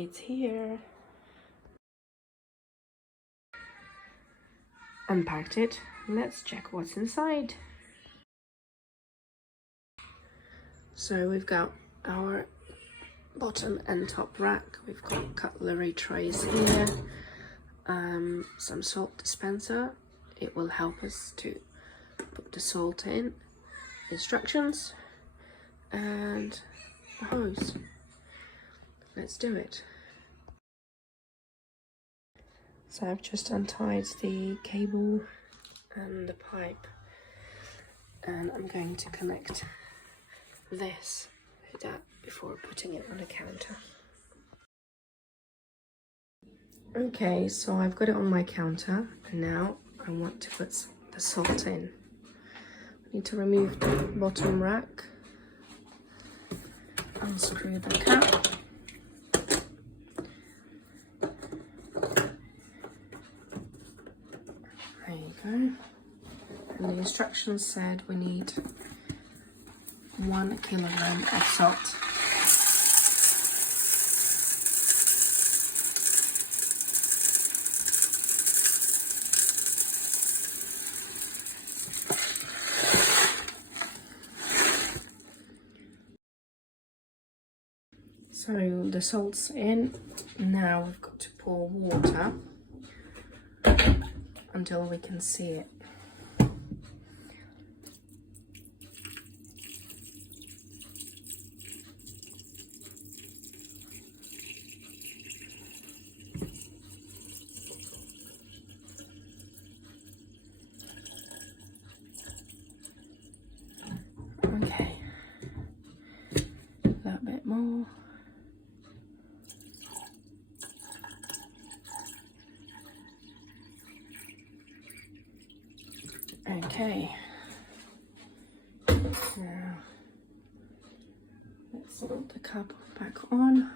It's here. Unpacked it. Let's check what's inside. So we've got our bottom and top rack. We've got cutlery trays here. Some salt dispenser. It will help us to put the salt in. Instructions. And a hose. Let's do it. So I've just untied the cable and the pipe, and I'm going to connect this to that before putting it on the counter. Okay, so I've got it on my counter, and now I want to put the salt in. I need to remove the bottom rack, unscrew the cap. There you go. And the instructions said we need 1 kilogram of salt. So the salt's in. Now we've got to pour water until we can see it. Okay, a little bit more. Okay, now let's put the cap back on,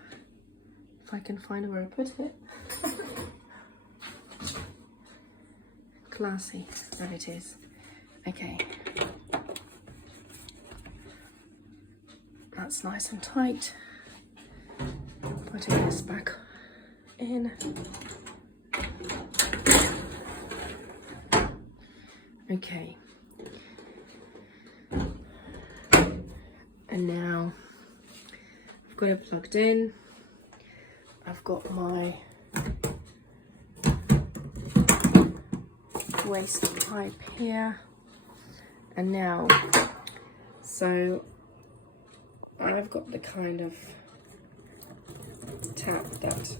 if I can find where I put it. Classy, there it is. Okay, that's nice and tight. Putting this back in. Okay, and now I've got it plugged in. I've got my waste pipe here, and now, so I've got the kind of tap that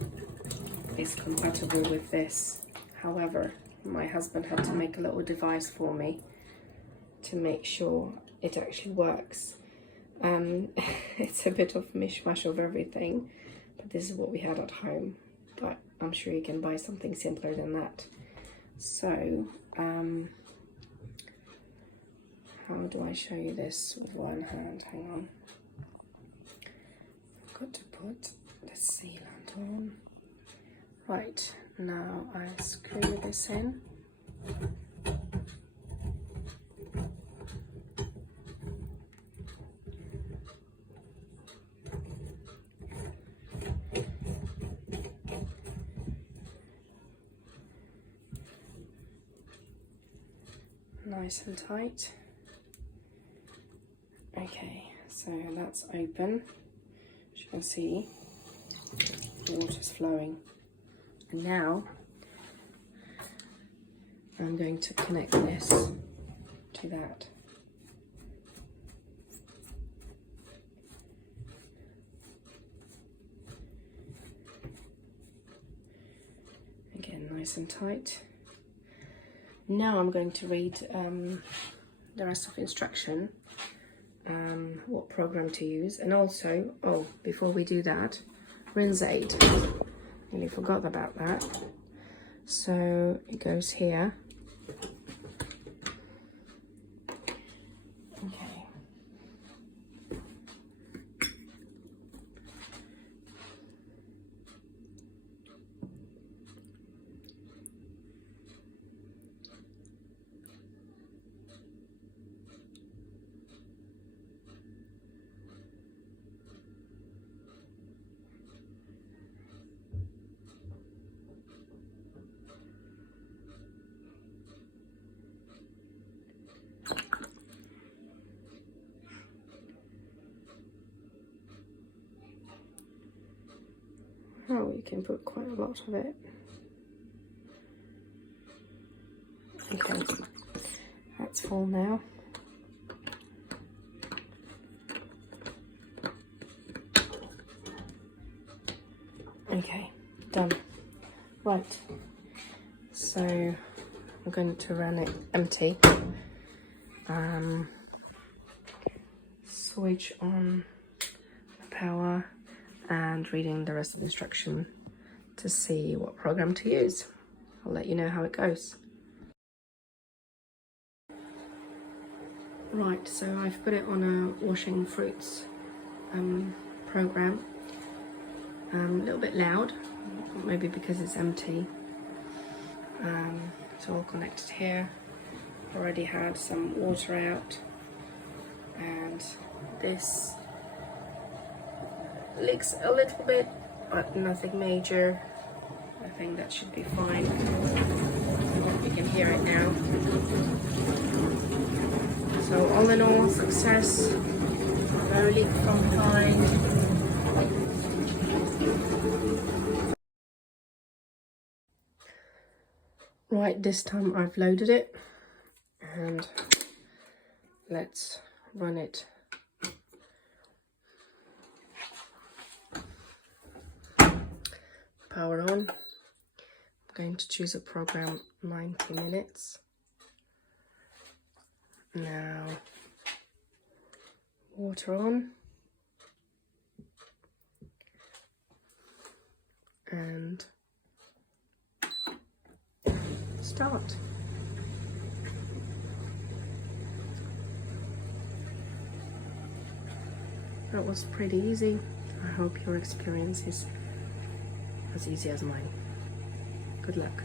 is compatible with this. However, my husband had to make a little device for me to make sure it actually works. It's a bit of a mishmash of everything, but this is what we had at home, but I'm sure you can buy something simpler than that. So how do I show you this with one hand? Hang on, I've got to put the sealant on. Right, now I screw this in. Nice and tight. Okay, so that's open. As you can see, the water's flowing. And now I'm going to connect this to that. Again, nice and tight. Now I'm going to read the rest of the instruction, what program to use, and also, oh, before we do that, rinse aid. Nearly forgot about that. So it goes here. Okay. Oh, you can put quite a lot of it. Okay, that's full now. Okay, done. Right, so I'm going to run it empty. Switch on the power and reading the rest of the instruction to see what program to use. I'll let you know how it goes. Right, so I've put it on a washing fruits program. A little bit loud, maybe because it's empty. It's all connected here. Already had some water out, and this leaks a little bit, but nothing major. I think that should be fine. You can hear it now. So all in all, success. No leak from behind. Right, this time I've loaded it, and let's run it. Power on. I'm going to choose a program 90 minutes. Now, water on. And start. That was pretty easy. I hope your experience is as easy as mine. Good luck.